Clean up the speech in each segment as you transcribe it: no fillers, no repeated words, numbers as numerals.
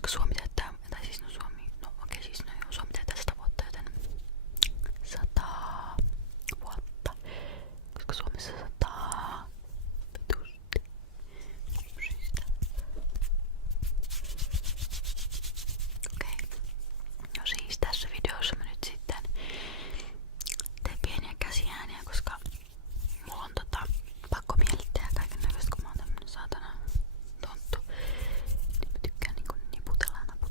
koska Suomi täyttää, tai siis no Suomi, no okei siis no joo, Suomi täyttää 100 vuotta, joten 100 vuotta, koska Suomessa 100 vitusti uusista. Okei, no siis tässä videossa mä nyt sitten teen pieniä käsiääniä, koska mulla on pakko miellyttää kaiken näköistä, kun mä oon tämmönen saatana tonttu. Niin mä tykkään niinku niputella ja naputella.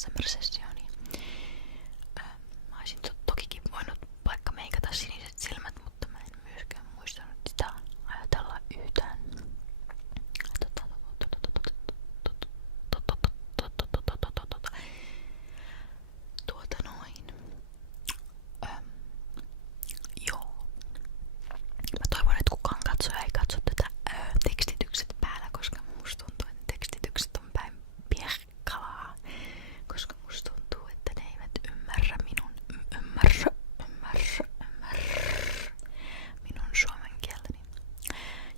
ASMR-sessioni. Mä olisin tokikin voinut vaikka meikata siniset silmät, mutta mä en myöskään muistanut sitä ajatella yhtään. Joo. Mä toivon, että kukaan katsoja ei katso tätä tekstitykset päällä, koska musta tuntuu, että tekstitykset on päin piekkalaa. Koska musta tuntuu, että ne eivät ymmärrä minun suomen kieltäni.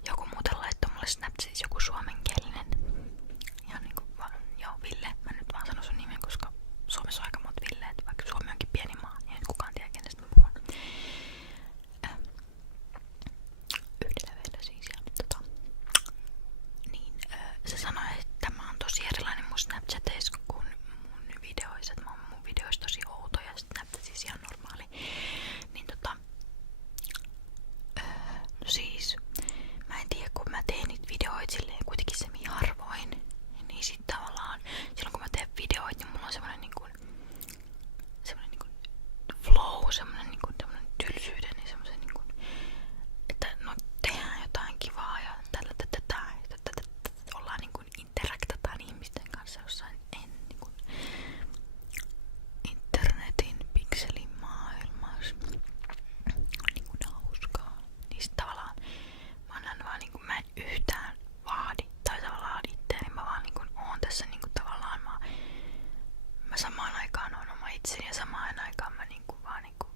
Joku muuten laittoi mulle Snapchatissa joku suomenkielinen. Ihan niinku joo, Ville. Mä nyt vaan sanon sun nimen, koska Suomessa on aika monta Villeet, vaikka Suomi onkin pieni maa, niin ei kukaan tiedä kenestä mä puhun. Yhdellä vielä siis ja niin se sanoi, että mä oon tosi erilainen mun Snapchatissa kuin mun videoissa, että mä oon mun videoissa tosi outo ja Snapchatissa ihan normaali. Niin no siis mä en tiedä, kun mä teen niitä videoita silleen kuitenkin semi-harvoin, niin sit tavallaan silloin kun mä teen videoita, niin mulla on semmonen niinku flow, semmonen niinku tylsyyden, niin semmosen niinku, että no tehdään jotain kivaa ja tällä ollaan niinku interaktataan ihmisten kanssa jossain niinku internetin pikselimaailmassa. Niinku hauskaa. Niin sit tavallaan mä annan vaan niinku, mä en yhtään vaadi tai tavallaan itteeni, mä vaan niinku oon tässä niinku tavallaan mä samaan aikaan oon oma itseni ja samaan aikaan mä niinku vaan niinku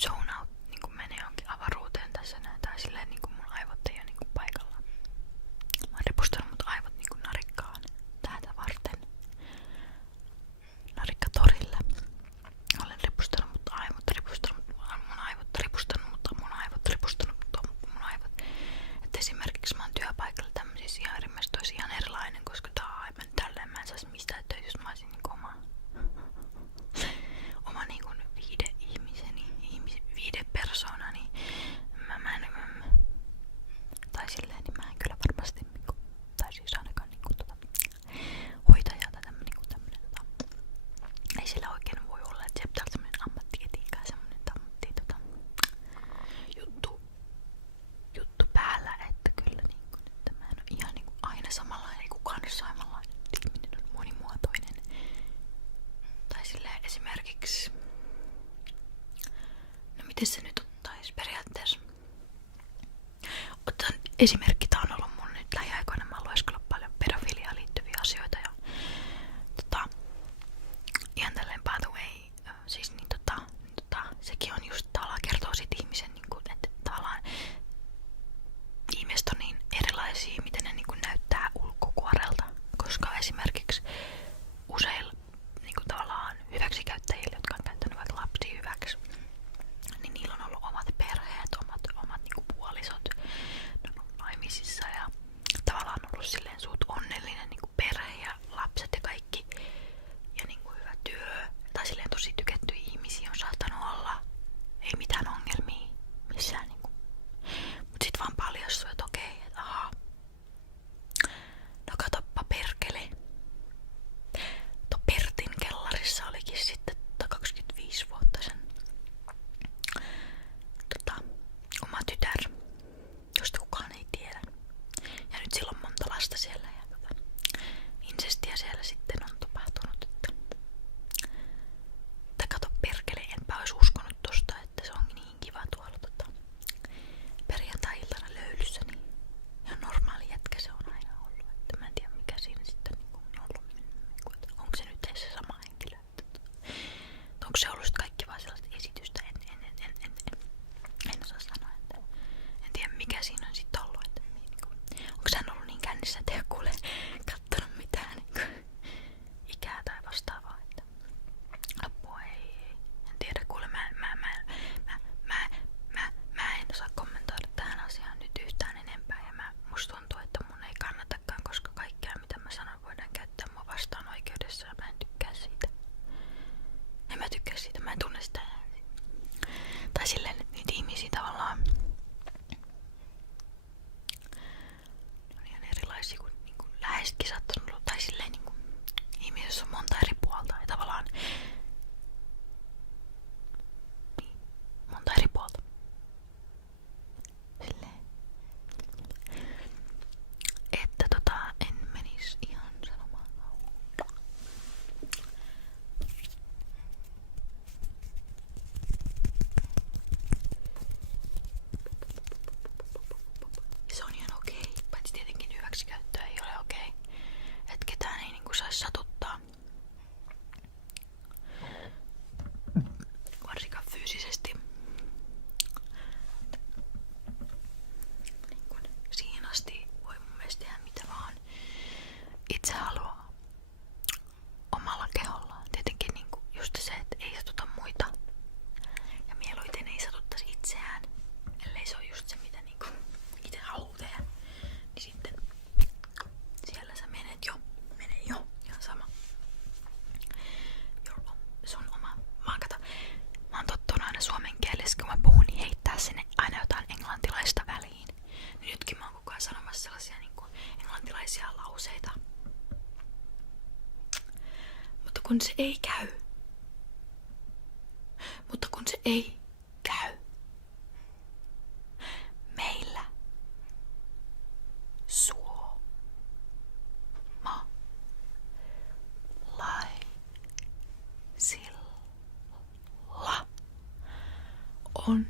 zone out, niinku menen jonkin avaruuteen tässä näin tai silleen niinku mun aivot ei oo niinku paikallaan. Mä oon repustanut mut aivot niinku narikkaan tätä varten. Narikkatorille. Olen repustanut mut aivot. Et esimerkiksi mä oon työpaikalla tämmöisissä ihan äärimmäisesti olisi ihan erilainen, koska tälleen mä en saisi mistään töitä, jos mä olisin niinku oma niinku viihdepersonani. Tai silleen, niin mä en kyllä varmasti niinku, tai siis ainakaan niinku hoitaja tai tämmönen ei sillä oikein voi olla, että se pitää olla semmonen ammattietiikka ja semmonen juttu päällä, että kyllä niinku, että mä en oo ihan niinku aina samanlainen, ei kukaan ole samanlainen, ihminen on monimuotoinen. Tai silleen esimerkiksi, no miten se nyt ottais periaatteessa? Otan esimerkki, tää on ollut mun nyt lähiaikoina, mä oon lueskellut paljon pedofiliaan liittyviä asioita ja ihan tälleen by the way, siis niin sekin on just tavallaan kertoo sit ihmisen niinku, että tavallaan ihmiset on niin erilaisia, miten ne niinku näyttää ulkokuorelta, koska esimerkiksi useilla niinku tavallaan hyväksikäyttäjillä, jotka on käyttänyt vaikka lapsia hyväksi, niin niillä on ollut omat perheet, omat niinku puolisot, ne on ollut naimisissa kun se ei käy. Mutta kun se ei käy. Meillä Suomella on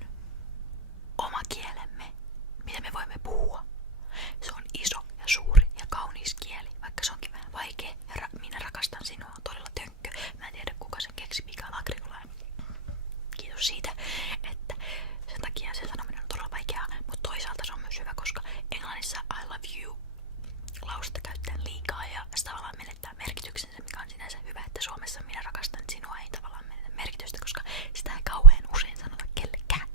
oma kielemme, mitä me voimme puhua. Se on iso ja suuri ja kaunis kieli, vaikka se onkin vähän vaikea. Minä rakastan sinua on todella tönkkö. Mä en tiedä kuka sen keksi, Mikael Agrikola. Kiitos siitä, että sen takia sen sanominen on todella vaikeaa, mutta toisaalta se on myös hyvä, koska englannissa I love you lausetta käytetään liikaa ja se tavallaan menettää merkityksensä, mikä on sinänsä hyvä, että Suomessa minä rakastan sinua ei tavallaan menetä merkitystä, koska sitä ei kauhean usein sanota kellekään.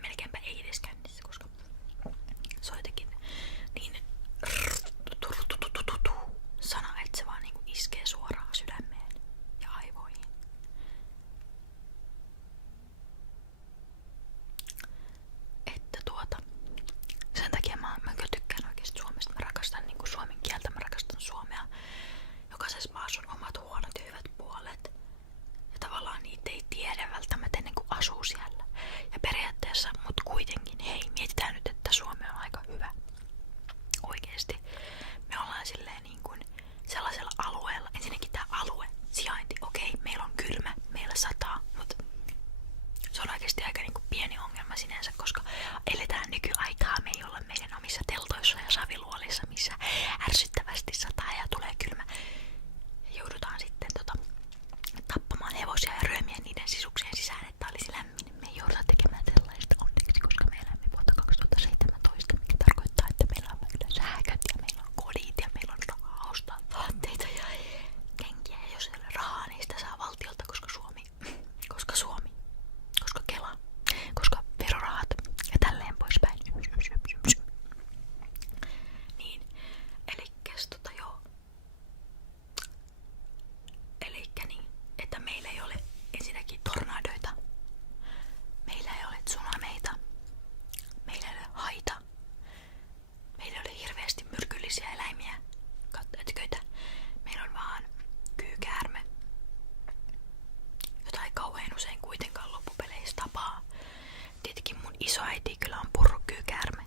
Melkeinpä ei edes kännissä, koska se on jotenkin niin sana, että se vaan niinku iskee suoraan sydämeen ja aivoihin. Että sen takia mä kyllä tykkään oikeesti Suomesta. Mä rakastan niinku suomen kieltä, mä rakastan suomea. Jokaisessa maassa on omat huonot ja hyvät puolet. Ja tavallaan niitä ei tiedä välttämättä ennen kuin asuu siellä. Ja periaatteessa, mut kuitenkin, hei, mietitään nyt, että Suomi on aika hyvä. Oikeesti. Me ollaan silleen niin kuin sellaisella alueella. Ensinnäkin tää alue, sijainti. Okei, meillä on kylmä, meillä sataa, mutta se on oikeesti aika niin kuin pieni ongelma sinänsä, koska eletään nykyaikaa. Me ei olla meidän omissa teltoissa ja saviluolissa, missä ärsyttävästi sataa ja tulee kylmä. Ja joudutaan sitten tappamaan hevosia ja ryömiä niiden sisuksien sisään, että olisi lämmin. Me ei jouduta tekemään sellaista onneksi, koska me elämme vuotta 2017, mikä tarkoittaa, että meillä on kyllä sähköt ja meillä on kodit ja meillä on rahaa ostaa vaatteita ja kenkiä. Ja jos ei ole rahaa, niin sitä saa valtiolta, koska Suomi, koska Kela, koska verorahat ja tälleen poispäin. Niin, elikkäs joo. Elikkä niin, että meillä ei ole ensinnäkin tornadoita, meillä ei ole tsunameita, meillä ei ole haita, meillä ei ole hirveästi myrkyllisiä eläimiä, ötköitä, meillä on vaan kyykäärme, jota ei kauhean usein kuitenkaan loppupeleissä tapaa. Tietenkin mun isoäiti kyllä on purrukyykäärme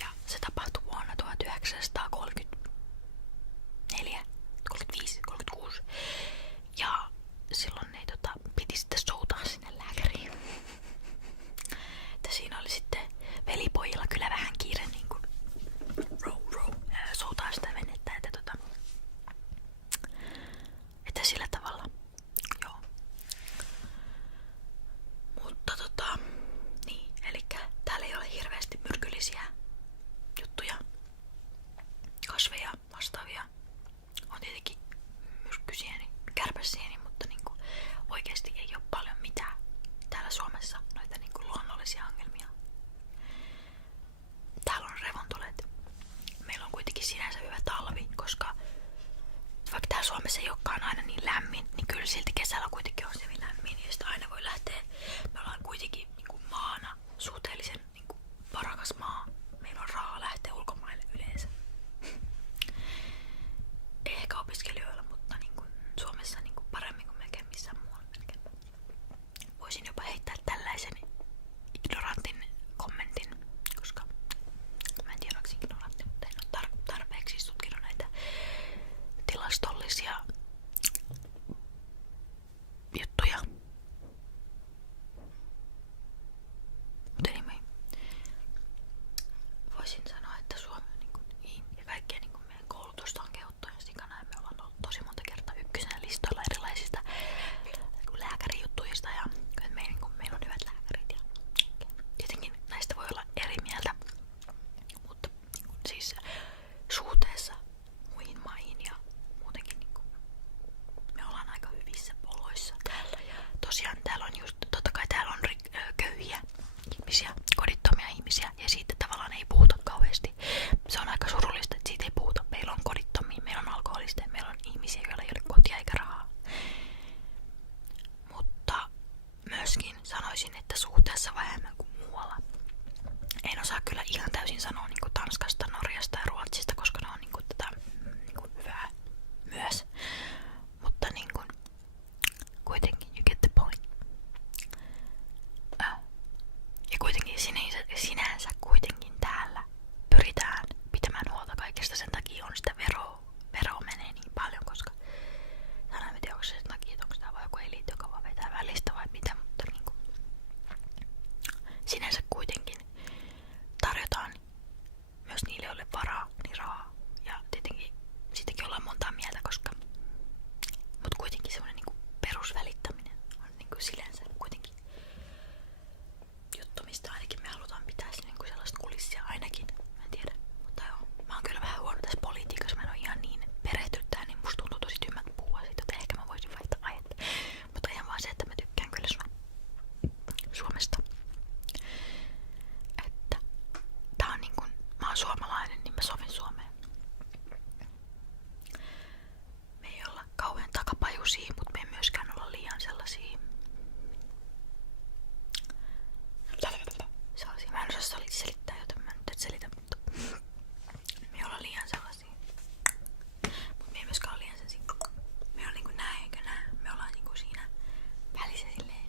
ja se tapahtui vuonna 1934, 35, 36 ja silloin ne piti sitten soutaa sinne lääkäriin. Että siinä oli sitten velipojilla kyllä vähän kiire niin kuin soutaa sitä venettä, että sillä tavalla, joo. Mutta niin, elikkä täällä ei ole hirveästi myrkyllisiä juttuja, kasveja, vastaavia. On tietenkin myrskysieni, kärpäsieni, mutta niinku oikeesti ei oo paljon mitään täällä Suomessa noita niinku luonnollisia ongelmia. Täällä on revontulet. Meillä on kuitenkin sinänsä hyvä talvi, koska vaikka täällä Suomessa ei olekaan aina niin lämmin, niin kyllä silti kesällä kuitenkin on se lämmin ja sitä aina voi lähteä. Me ollaan kuitenkin niinku maana suhteellisen niinku varakas maa. Meillä on rahaa lähteä ulkomaille yleensä. Ei ehkä opiskelijoilla, mutta niinku Suomessa niinku paremmin kuin melkein missään muualla melkeinpä. Voisin jopa heittää tällaisen ignorantin kommentin, koska mä en tiedä, onko ignorantti, mutta en ole tarpeeksi tutkinut näitä tilastollisia juttuja. Mutta anyway. oikeastaan sen takia on sitä veroa menee niin paljon, koska tänään en tiedä, onko se sen takia, että onko tää vaan joku eliitti, joka vaan vetää välistä vai mitä, mutta niinku sinänsä kuitenkin tarjotaan myös niille, joille varaa, niin rahaa. Ja tietenkin siitäkin ollaan montaa mieltä, koska mut kuitenkin semmonen niinku perusvälittäminen on niinku silensä kuitenkin juttu, mistä ainakin me halutaan pitää niinku sellaista kulissia ainakin. Mä en tiedä, mutta joo. Mä oon kyllä vähän huono tässä politiikassa, mä en oo ihan niin perehtynyt tähän, niin musta tuntuu tosi tyhmältä puhua siitä, että ehkä mä voisin vaihtaa aihetta. Mutta ihan vaan se, että mä tykkään kyllä Suomesta. Että tää on niinku, mä oon suomalainen, niin mä sovin Suomeen. Me ei olla kauhean takapajuisia, mut me ei myöskään olla liian sellaisia. Mä en osaa selittää, joten mä nyt et selitä, mutta me ei olla liian sellaisia. Mut me ei myöskään olla liian sellaisia. Me ei olla niinku näin eikä nää. Me ollaan niinku siinä välissä silleen.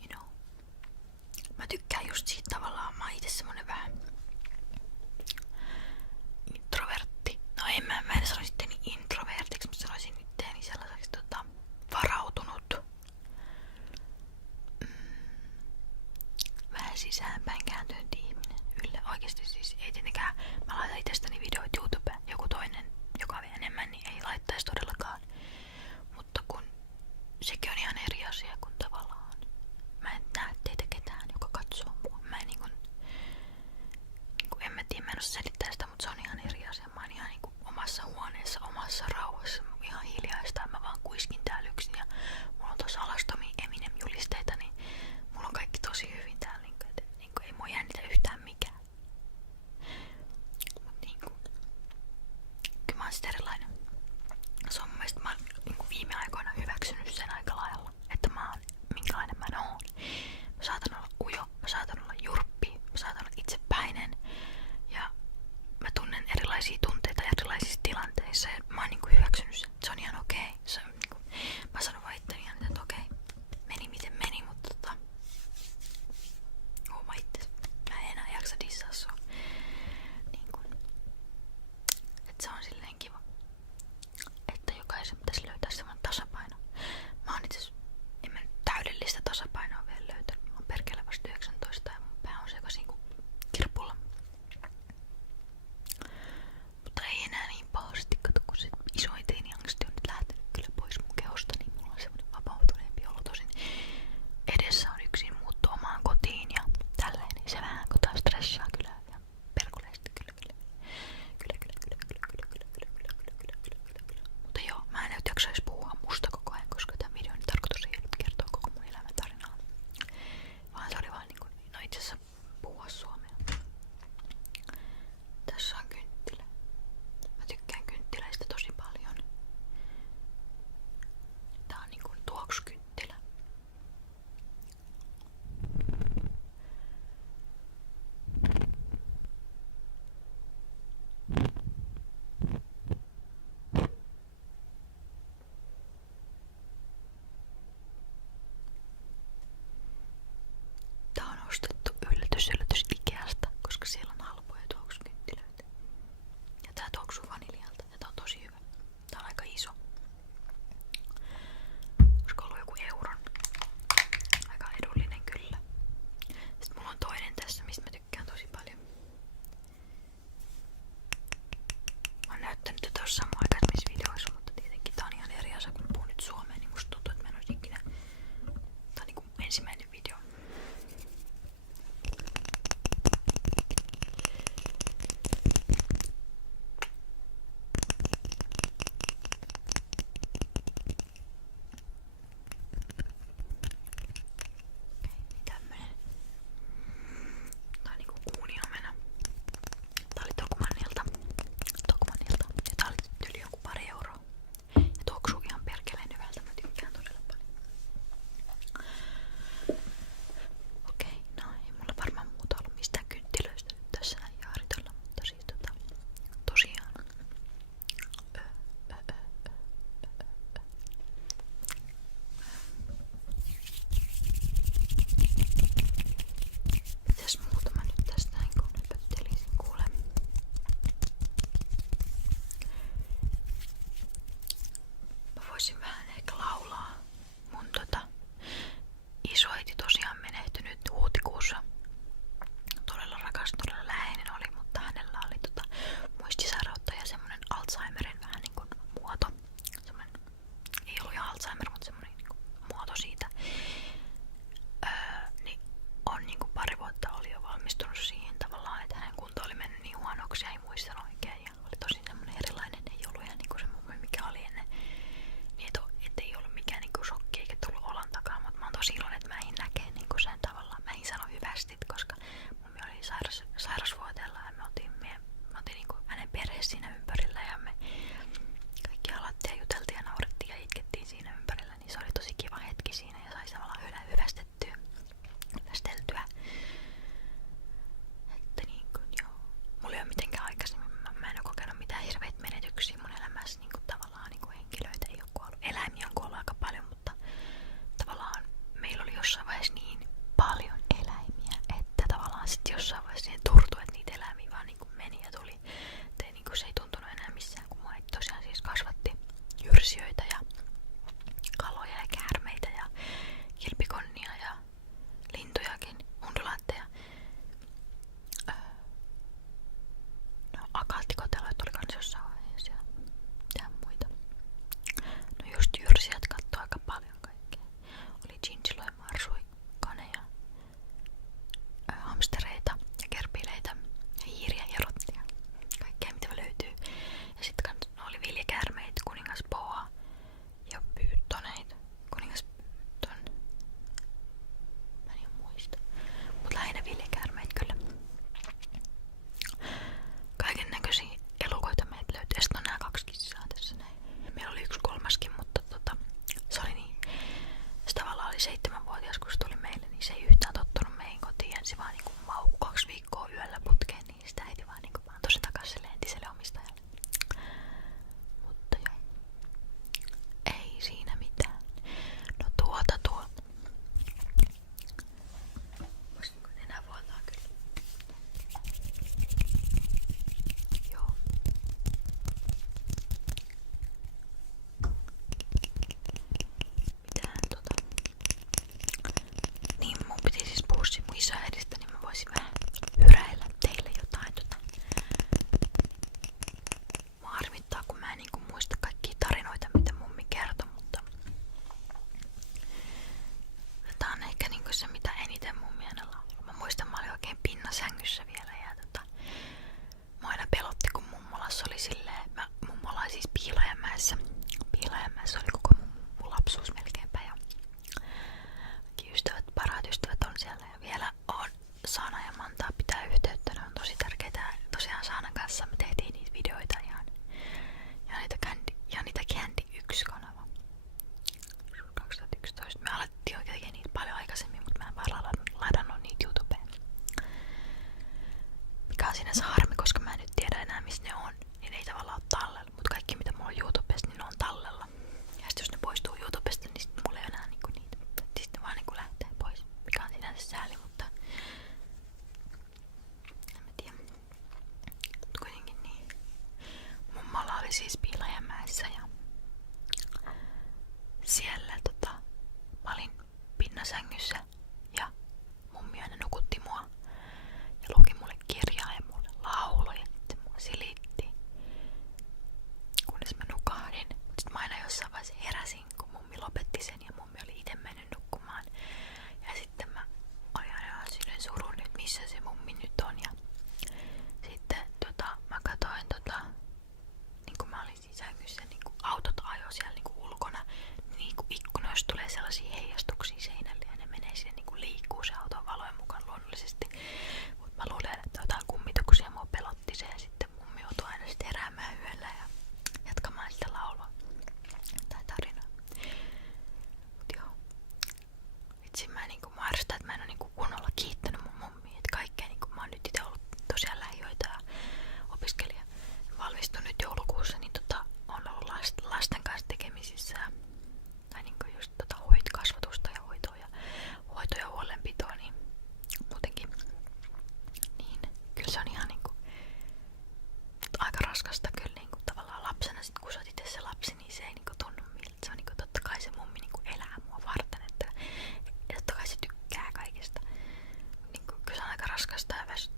You know. Mä tykkään just siitä tavallaan, mä oon ite semmonen vähän introvertti. No mä en sanoisi itteni introvertiksi, mutta sanoisin itteni sellaiseksi varautunut. Vähän sisäänpäin kääntynyt ihminen. Oikeesti siis ei tietenkään, mä laitan itsestäni videoita YouTubeen. Joku toinen, joka vie enemmän, niin ei laittaisi todellakaan. Mutta kun sekin on ihan eri asia kuin tavallaan. Mä en näe teitä ketään, joka katsoo mua. Mä en en mä tiedä, mä en osaa selittää sitä, mutta se on ihan eri asia. Mä oon ihan omassa huoneessa, omassa rauhassa, ihan hiljaista. Mä vaan kuiskin täällä yksin ja mulla on tossa alastomia Eminem-julisteita, niin mulla on kaikki tosi hyvin täällä. Ei mua jännitä yhtään mikään. Mut kyllä mä oon sit erilainen. Se on mun mielestä, mä oon viime aikoina hyväksynyt sen aika lailla, että mä oon minkälainen mä oon. Mä saatan olla ujo, mä saatan olla jurppi, mä saatan olla itsepäinen ja mä tunnen erilaisia tunteita erilaisissa tilanteissa ja mä oon hyväksynyt sen. Se on ihan okei. Mä sanon vaan itteni ihan, että okei, meni miten meni, mutta huomaa itse. Mä en enää jaksa dissaa sua. Että se on silleen kiva. Että jokaisen pitäisi löytää semmonen tasapaino. Mä oon itse en mä nyt täydellistä tasapainoa vielä löytänyt. Mä oon perkele vasta 19 ja mun pää on sekaisin kuin kirpulla. Mutta ei enää niin pahasti, kato kun se isoin teiniangsti on nyt lähtenyt kyllä pois mun kehosta, niin mulla on semmonen vapautuneempi olo. Tosin edessä on yksin muutto omaan kotiin ja tälleen, niin se vähän kun taas stressaa kyllä ja perkuleesti kyllä. Mutta joo, mä en nyt jaksais puhua musta koko ajan, koska tän videon tarkoitus ei ollut kertoa koko mun elämän tarinaa. Vaan se oli vaan no itse asiassa puhua suomea. Tässä on kynttilä. Mä tykkään kynttiläistä tosi paljon. Tää on tuoksukynttilä.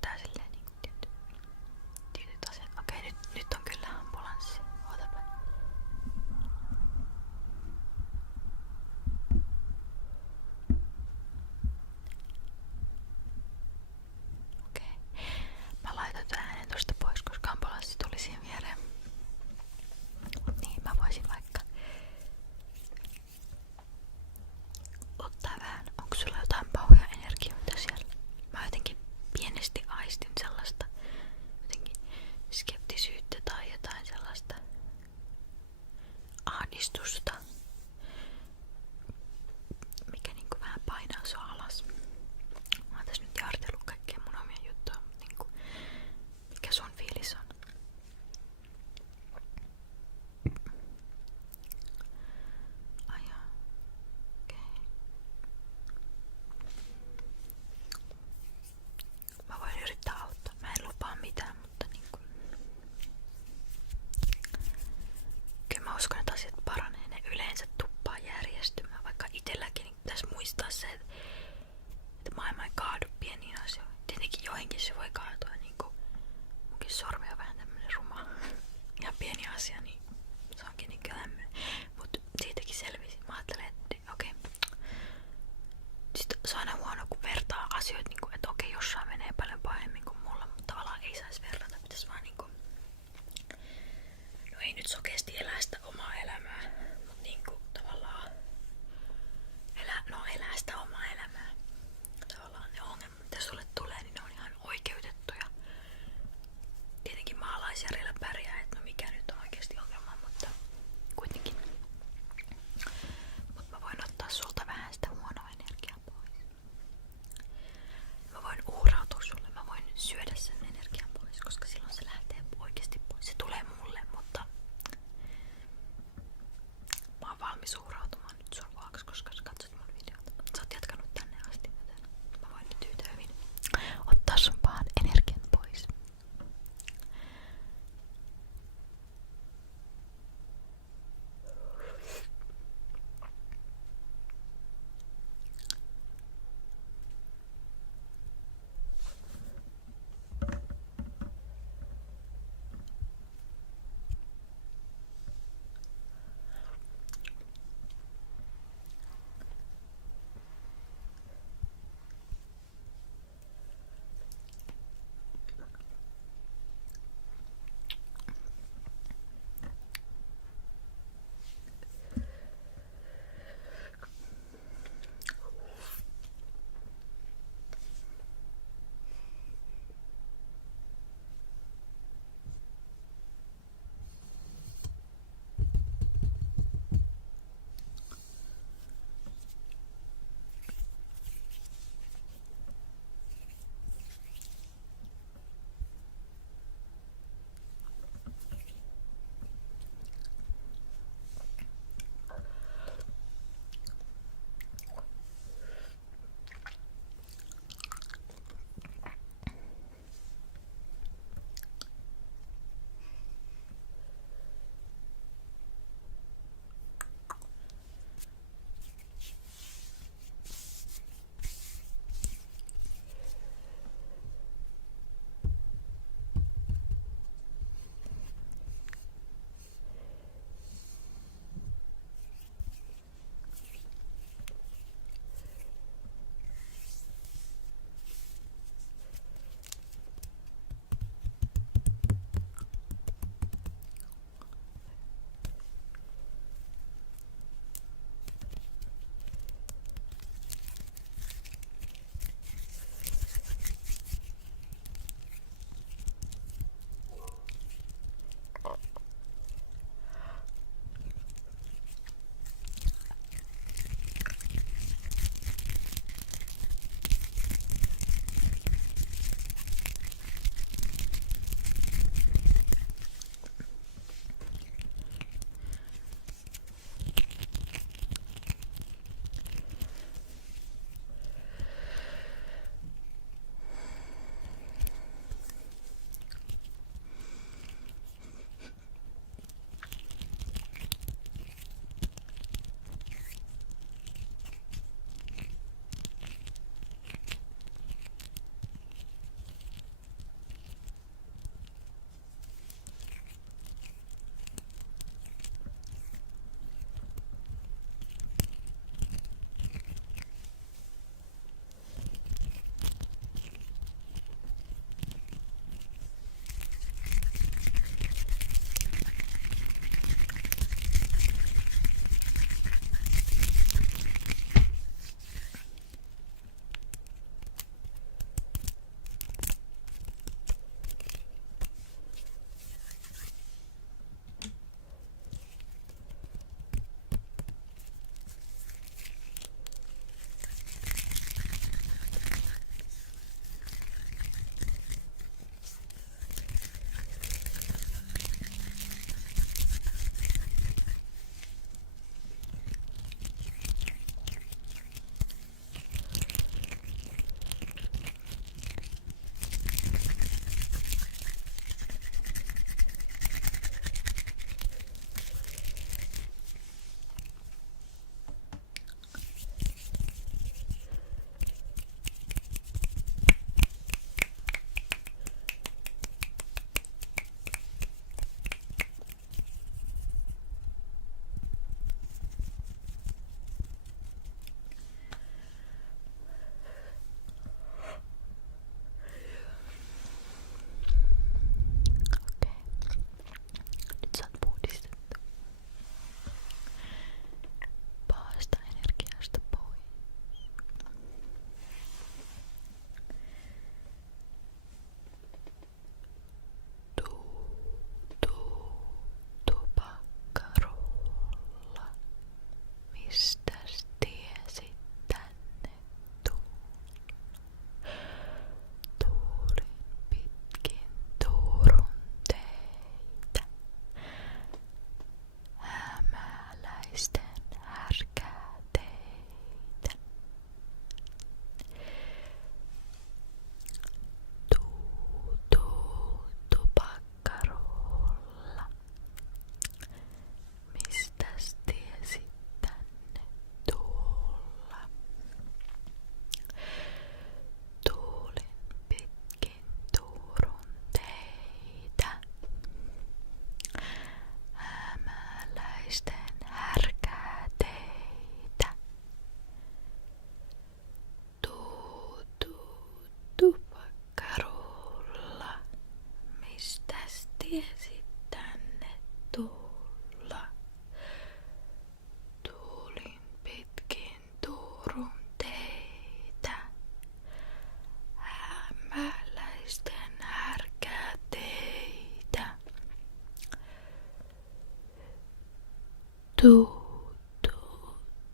näyttää silleen niinku tietyt asiat. Okei, nyt on kyllä ambulanssi. Ootapa. Okei. Mä laitan tän äänen tosta pois, koska ambulanssi tuli siihen viereen. Mut niin, mä voisin vaikka ottaa vähän. Onko sulla jotain pahoja energioita siellä? Mä jotenkin pienesti aistin sellaista jotenkin skeptisyyttä tai jotain sellaista ahdistusta, mikä niinku vähän painaa sua alas. Mä oon tässä nyt jaartellut kaikkea mun omia juttuja, mutta niinku, mikä sun fiilis on? Ajaa. Okei. Mä voin yrittää auttaa. Mä en lupaa mitään, mutta niinku kyllä mä uskon, että asiat paranee. Ne yleensä tuppaa järjestymään, vaikka itelläkin niin pitäisi muistaa se, että maailma ei kaadu pieniin asioihin. Tietenkin joihinkin se voi kaatua, niinku munkin sormi on vähän tämmönen ruma. Ihan pieni asia, niin se onkin niin lämmöinen. Mut siitäkin selvisin. Mä ajattelen, että okei. Sitten se on aina huono, kun vertaa asioita, niinku, että okei, jossain menee paljon pahemmin kuin mulla, mutta tavallaan ei saisi verrata. Pitäisi vaan niinku, no ei nyt sokeasti elää sitä omaa elämää, mutta niinku tavallaan elää sitä omaa elämää. Tavallaan ne ongelmat, mitä sulle tulee, niin ne on ihan oikeutettuja. Tietenkin maalaisjärjellä pärjää, että no mikä nyt on oikeasti ongelma, mutta kuitenkin. Mutta mä voin ottaa sulta vähän sitä huonoa energiaa pois. Mä voin uhrautua sulle, mä voin syödä sen energian pois, koska silloin se lähtee oikeasti pois. Se tulee mulle, mutta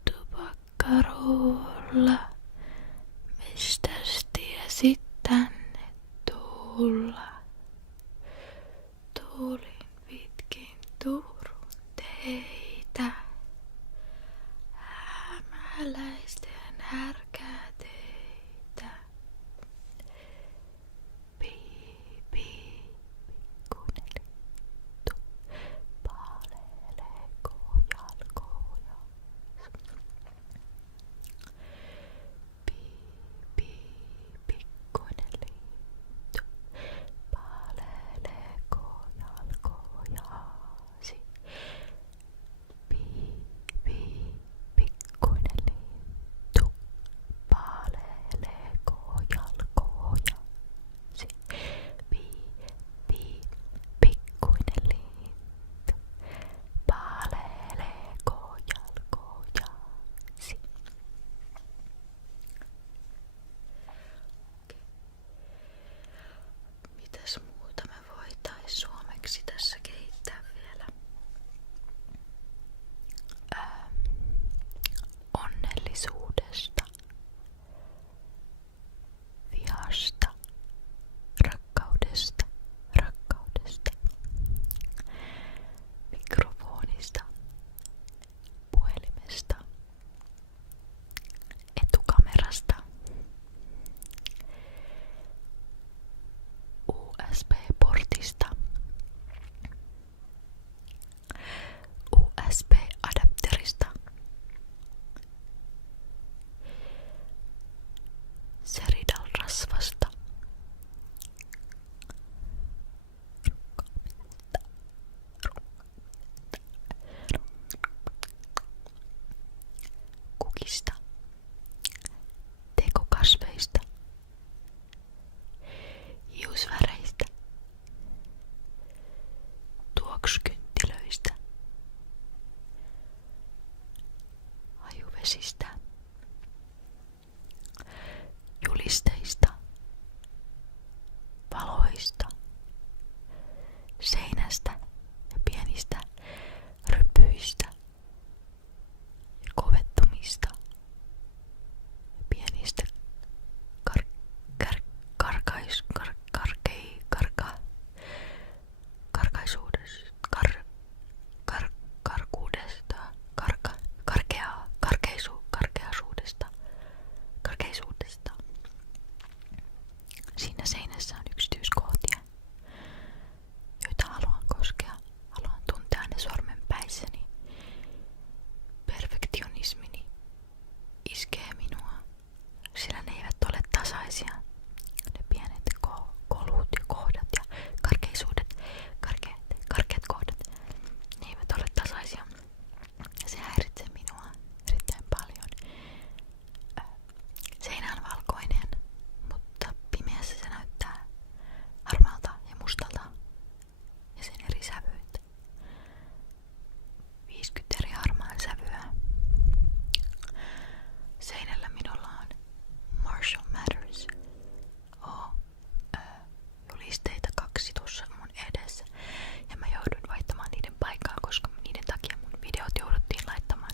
Tupakkarulla, mistäs tiesit tänne tulla? Tulin pitkin Turun teitä, hämäläisten härkäteitä. Pii, pii, pikkunen lintu, paleleeko jalkoja? Pii, pii, pikkunen lintu, paleleeko jalkojasi? Pii, pii, pikkuinen lintu, paleleeko jalkojasi? Pii, pii, pikkuinen lintu, paleleeko jalkojasi? Mitäs muuta me voitais suomeksi tässä kehittää vielä? Onnellisuudesta, vihasta, rakkaudesta, mikrofonista, puhelimesta, etukamerasta, USB-portista, USB-adapterista, Seridal-rasvasta, kukista, tekokasveista, hiusväreistä, tuoksukynttilöistä, hajuvesistä, julisteista, valoista, seinästä ja pienistä rypyistä ja kovettumista ja pienistä karkeisuudesta. Siinä seinässä on yksityiskohtia, joita haluan koskea. Haluan tuntea ne sormenpäissäni. Perfektionismini iskee minua, sillä ne eivät ole tasaisia. Ne pienet kolut ja kohdat ja karkeat kohdat, ne eivät ole tasaisia. Se häiritsee minua erittäin paljon. Seinä on valkoinen, mutta pimeässä se näyttää harmaalta ja mustalta ja sen eri sävyitä. 50 eri harmaan sävyä. Seinällä minulla on Marshall Mathers julisteita 2 tuossa mun edessä. Ja mä joudun vaihtamaan niiden paikkaa, koska niiden takia mun videot jouduttiin laittamaan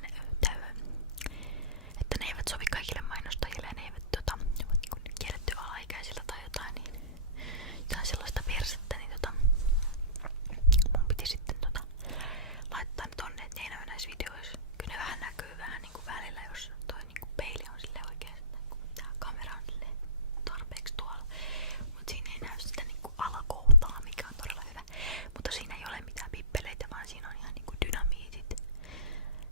että ne eivät sovi kaikille mainostajille ja ne eivät ne ovat niinku kielletty alaikäisillä tai jotain, niin jotain sellaista persettä, niin mun piti sitten laittaa ne tonne, et ne ei näy näissä videoissa. Kyllä ne vähän näkyy vähän niinku välillä, jos toi niinku peili on silleen oikein, kun tää kamera on silleen tarpeeksi tuolla. Mut siinä ei näy sitä niinku alakohtaa, mikä on todella hyvä. Mutta siinä ei ole mitään pippeleitä, vaan siinä on ihan niinku dynamiitit.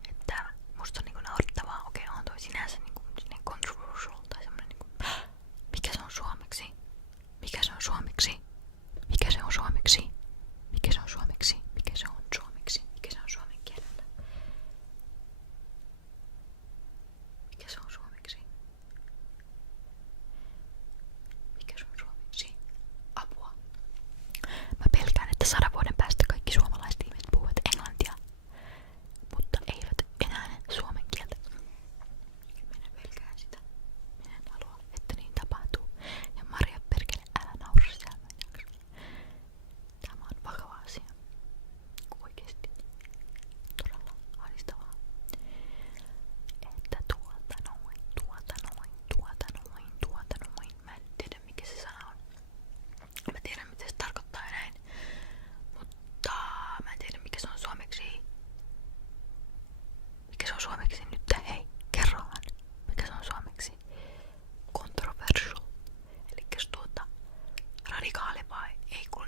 Että musta on niinku naurettavaa, okei on toi sinänsä niinku controversial tai semmonen niinku, mikä se on suomeksi? Mikä se on suomeksi? Mikä se on suomeksi? Mikä se on suomeksi? Mikä se on suomeksi? Mikä se on suomen kielellä? Mikä se on suomeksi? Mikä se on suomeksi? Apua. Mä pelkään, että 100 vuoden päästä kaikki suomalaiset ihmiset puhuvat englantia, mutta eivät enää suomen kieltä. Minä pelkään sitä. Minä en halua, että niin tapahtuu. Ja Maria perkele, älä naura siellä. radikaali vai ei kuule